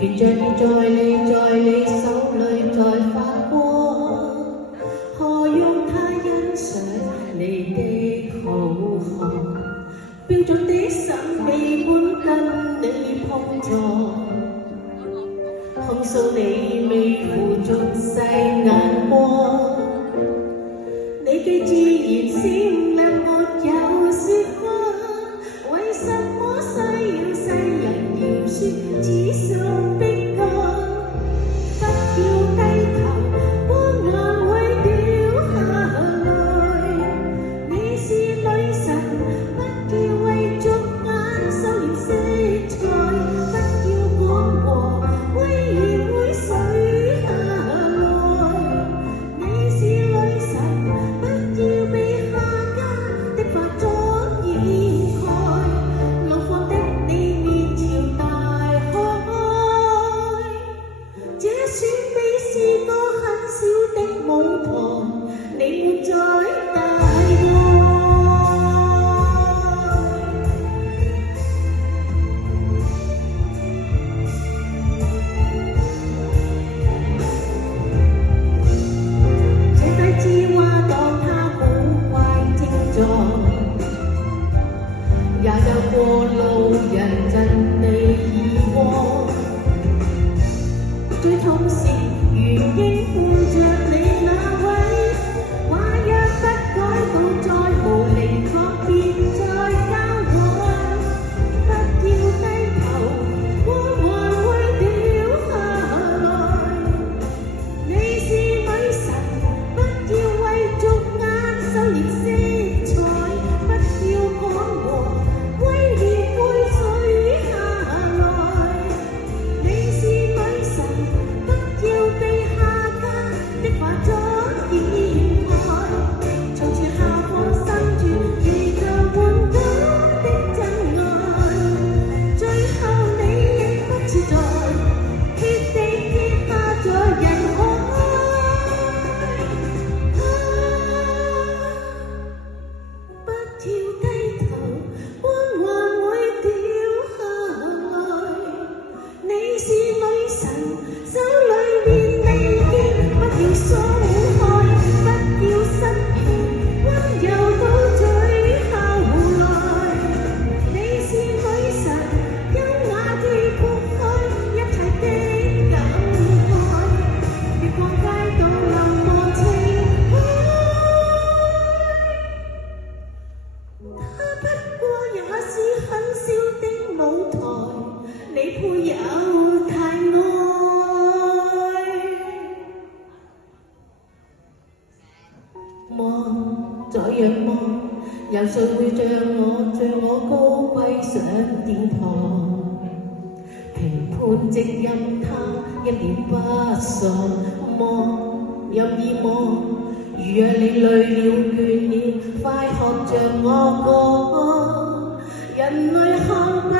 權像已在你手裏在發光，何用太欣賞你的好看？標準的審美觀跟你碰撞，控訴你未負俗世眼光，你嘅自然閃亮沒有雪花，為什麼世人要說只想逼降？不要低頭，光環會掉下來。你是女神，不要為俗眼收斂色彩，不要講和威嚴會水下來。你是女神，不要被下家的化妝掩蓋，怒放的你面朝大海。這選美是個很小的舞台，你沒在大愛。這低枝花當它古怪症狀，也有過路人贈你耳光。最痛是原應伴着你那位，話若不改到再無力確別再交往。不要低頭，光環會掉下來。你是女神，不要為俗眼收斂色彩，不要講和威嚴會水下來。你是女神，不要被下家的化妝掩蓋，從前下課生存如像換假的真愛，最後你亦不自在，決定撇下在人海。不要低頭，光環會掉下來。你是女神，手裏面利劍，不要鬆開，不要失儀，溫柔到最後來。你是女神，優雅地撥開一切的感慨，月光街道流望情懷。它不過也是很小的舞台，你配有太愛。望再仰望，有誰會像我高貴上殿堂？評判直任他一臉不爽，望任意望。如若你累了倦了，快學着我講，人類看不